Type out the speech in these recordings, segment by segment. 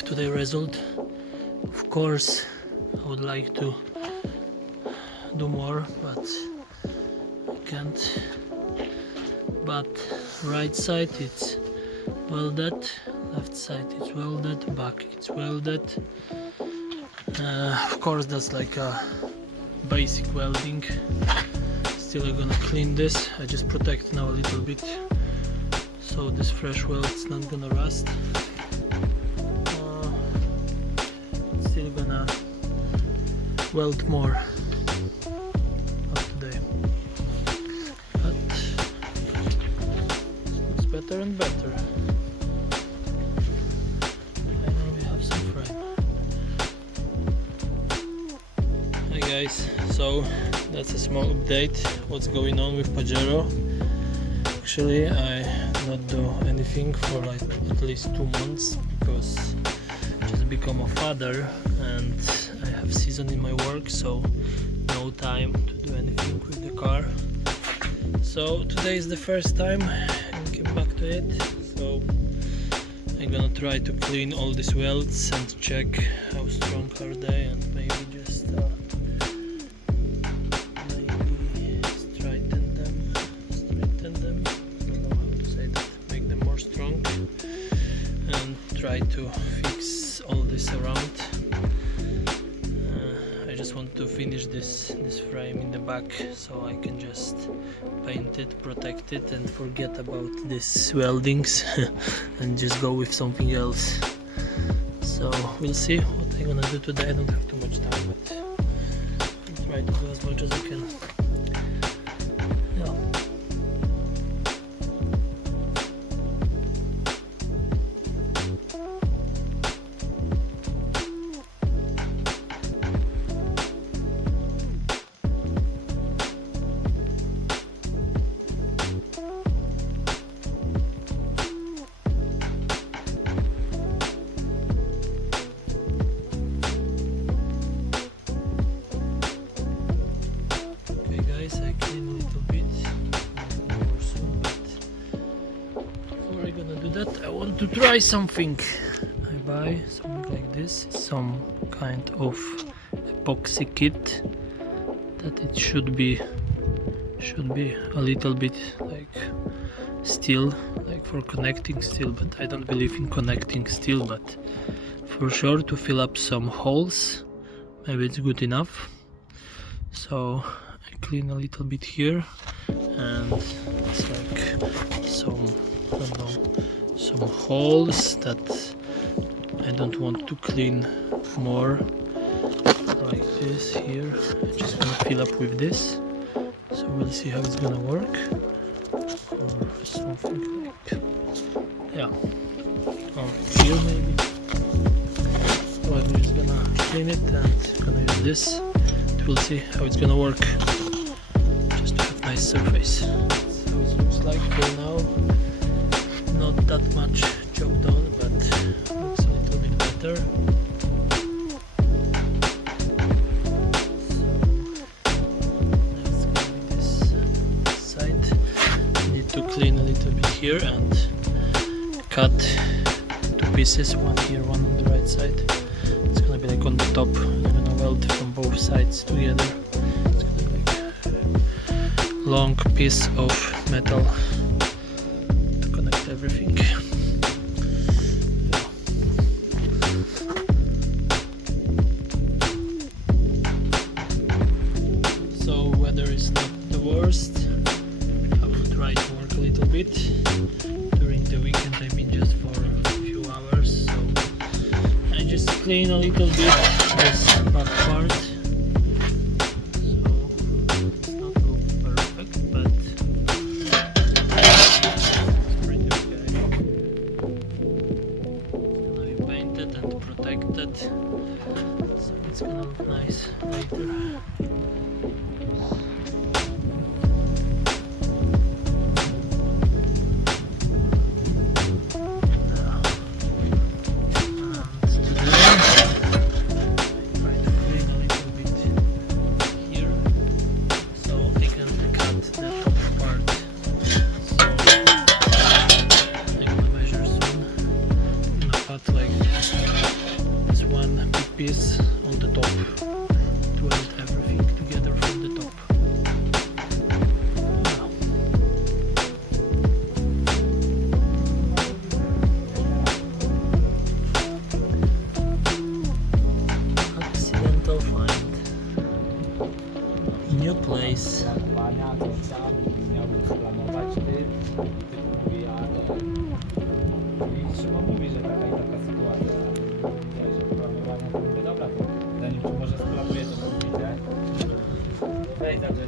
with today's result. Of course I would like to do more, but I can't. But right side it's welded, left side it's welded, back it's welded. Of course that's like a basic welding. Still I'm gonna clean this. I just protect now a little bit so this fresh weld is not gonna rust. Still gonna weld more of today, but it looks better and better. Finally we have some frame. Hi guys, so that's a small update what's going on with Pajero. Actually I not do anything for like at least 2 months because I just become a father and I have season in my work, so no time to do anything with the car. So today is the first time I came back to it, so I'm gonna try to clean all these welds and check how strong are they, and maybe just straighten them, I don't know how to say that, make them more strong and try to fix all this around. I just want to finish this frame in the back so I can just paint it, protect it and forget about these weldings and just go with something else. So we'll see what I'm gonna do today. I don't have too much time, but I'll try to do as much as I can. Yeah. I clean a little bit more soon, but before I'm gonna do that I want to try something. I buy something like this, some kind of epoxy kit that it should be a little bit like steel, like for connecting steel, but I don't believe in connecting steel, but for sure to fill up some holes maybe it's good enough. So I clean a little bit here, and it's like some, I don't know, some holes that I don't want to clean more, like this here. I'm just gonna fill up with this, so we'll see how it's gonna work, or something like, yeah, alright, here maybe. So I'm just gonna clean it and gonna use this. We'll see how it's gonna work, just to have nice surface. So it looks like for now, not that much job done, but looks a little bit better. So next gonna be this side. Need to clean a little bit here and cut 2 pieces, one here, one on the right side. It's gonna be like on the top. I'm gonna weld from both sides together. It's gonna be like a long piece of metal to connect everything. Yeah. So weather is not the worst. I will try to work a little bit. During the weekend I've been just for a few hours, so I just clean a little bit this back part, so it's not look perfect, but it's pretty okay. It's gonna be painted and protected, so it's gonna look nice later. Like to weld everything together from the top. Accidental find. New place. Planowania, to sam miałbym planować ty mówi, ale Szymon mówi, że taka i taka sytuacja, nie, że planowania to mówię, dobra, to zanim czy może splanuję, to widzę. Wejdź, że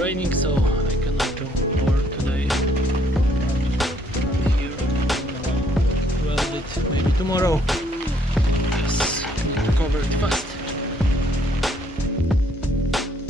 Raining, so I cannot do more today. Here, weld it maybe tomorrow.